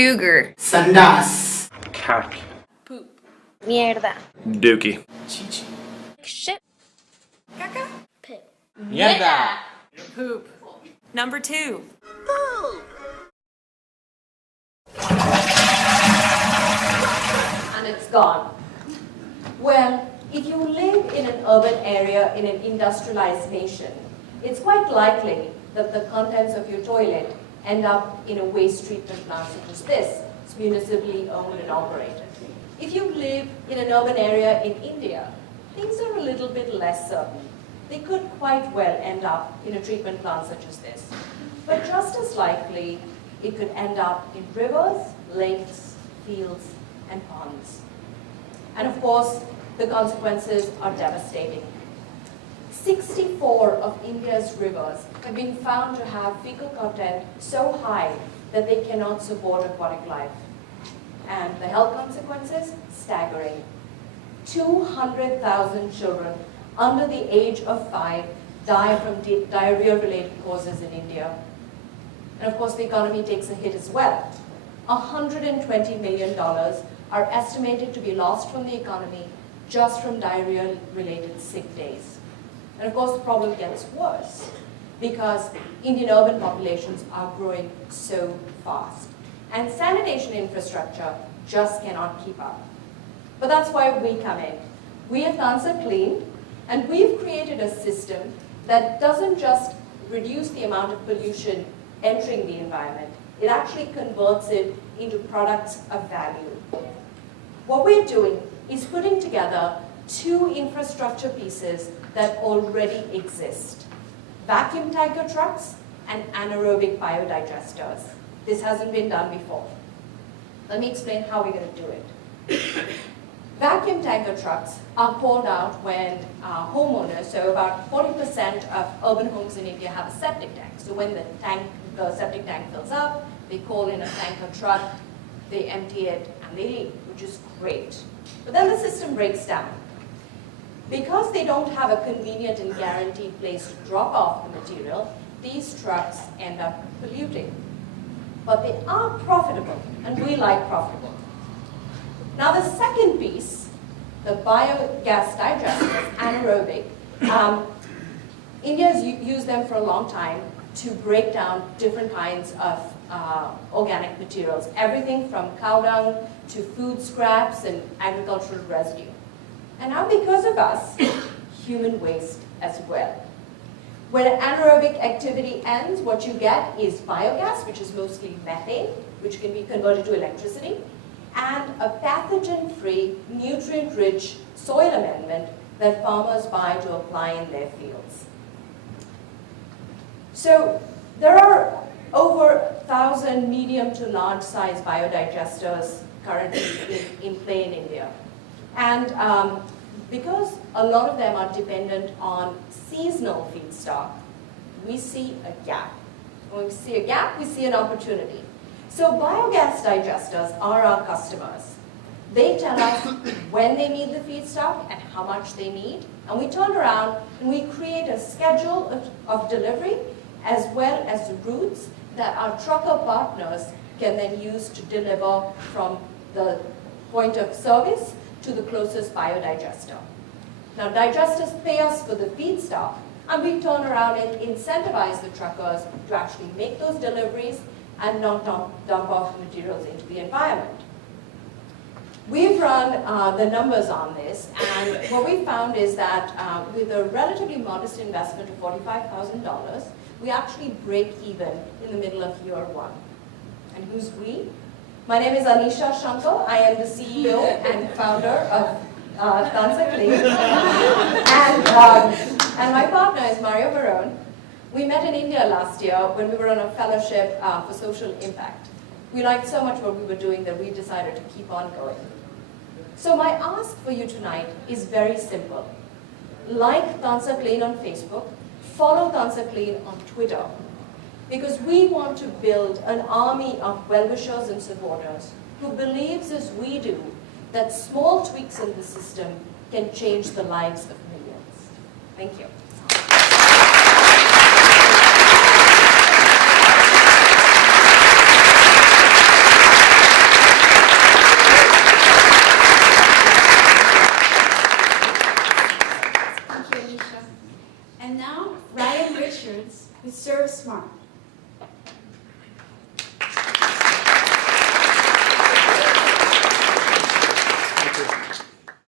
Cougar. Sandas. Cack. Poop. Mierda. Dookie. Chichi. Shit. Caca. Poop. Mierda. Poop. Number 2. And it's gone. Well, if you live in an urban area in an industrialized nation, it's quite likely that the contents of your toilet end up in a waste treatment plant such as this. It's municipally owned and operated. If you live in an urban area in India, things are a little bit less certain. They could quite well end up in a treatment plant such as this. But just as likely, it could end up in rivers, lakes, fields, and ponds. And of course, the consequences are devastating. 64 of India's rivers have been found to have fecal content so high that they cannot support aquatic life. And the health consequences, staggering. 200,000 children under the age of 5 die from diarrhea-related causes in India. And of course, the economy takes a hit as well. $120 million are estimated to be lost from the economy just from diarrhea-related sick days. And of course, the problem gets worse because Indian urban populations are growing so fast. And sanitation infrastructure just cannot keep up. But that's why we come in. We at Tansa Clean, and we've created a system that doesn't just reduce the amount of pollution entering the environment, it actually converts it into products of value. What we're doing is putting together 2 infrastructure pieces that already exist. Vacuum tanker trucks and anaerobic biodigesters. This hasn't been done before. Let me explain how we're going to do it. Vacuum tanker trucks are called out when homeowners, so about 40% of urban homes in India have a septic tank. So when the septic tank fills up, they call in a tanker truck, they empty it, and they leave, which is great. But then the system breaks down. Because they don't have a convenient and guaranteed place to drop off the material, these trucks end up polluting. But they are profitable, and we like profitable. Now the second piece, the biogas digesters, anaerobic, India has used them for a long time to break down different kinds of organic materials, everything from cow dung to food scraps and agricultural residue. And now because of us, human waste as well. When anaerobic activity ends, what you get is biogas, which is mostly methane, which can be converted to electricity, and a pathogen-free, nutrient-rich soil amendment that farmers buy to apply in their fields. So there are over 1,000 medium to large size biodigesters currently in play in India. And because a lot of them are dependent on seasonal feedstock, we see a gap. When we see a gap, we see an opportunity. So biogas digesters are our customers. They tell us when they need the feedstock and how much they need, and we turn around and we create a schedule of delivery as well as routes that our trucker partners can then use to deliver from the point of service to the closest biodigester. Now digesters pay us for the feedstock, and we turn around and incentivize the truckers to actually make those deliveries and not dump off materials into the environment. We've run the numbers on this, and what we found is that with a relatively modest investment of $45,000, we actually break even in the middle of year 1. And who's we? My name is Anisha Shankar. I am the CEO and founder of Tansa Clean. And my partner is Mario Barone. We met in India last year when we were on a fellowship for social impact. We liked so much what we were doing that we decided to keep on going. So my ask for you tonight is very simple. Like Tansa Clean on Facebook, follow Tansa Clean on Twitter, because we want to build an army of well-wishers and supporters who believes as we do that small tweaks in the system can change the lives of millions. Thank you. smart.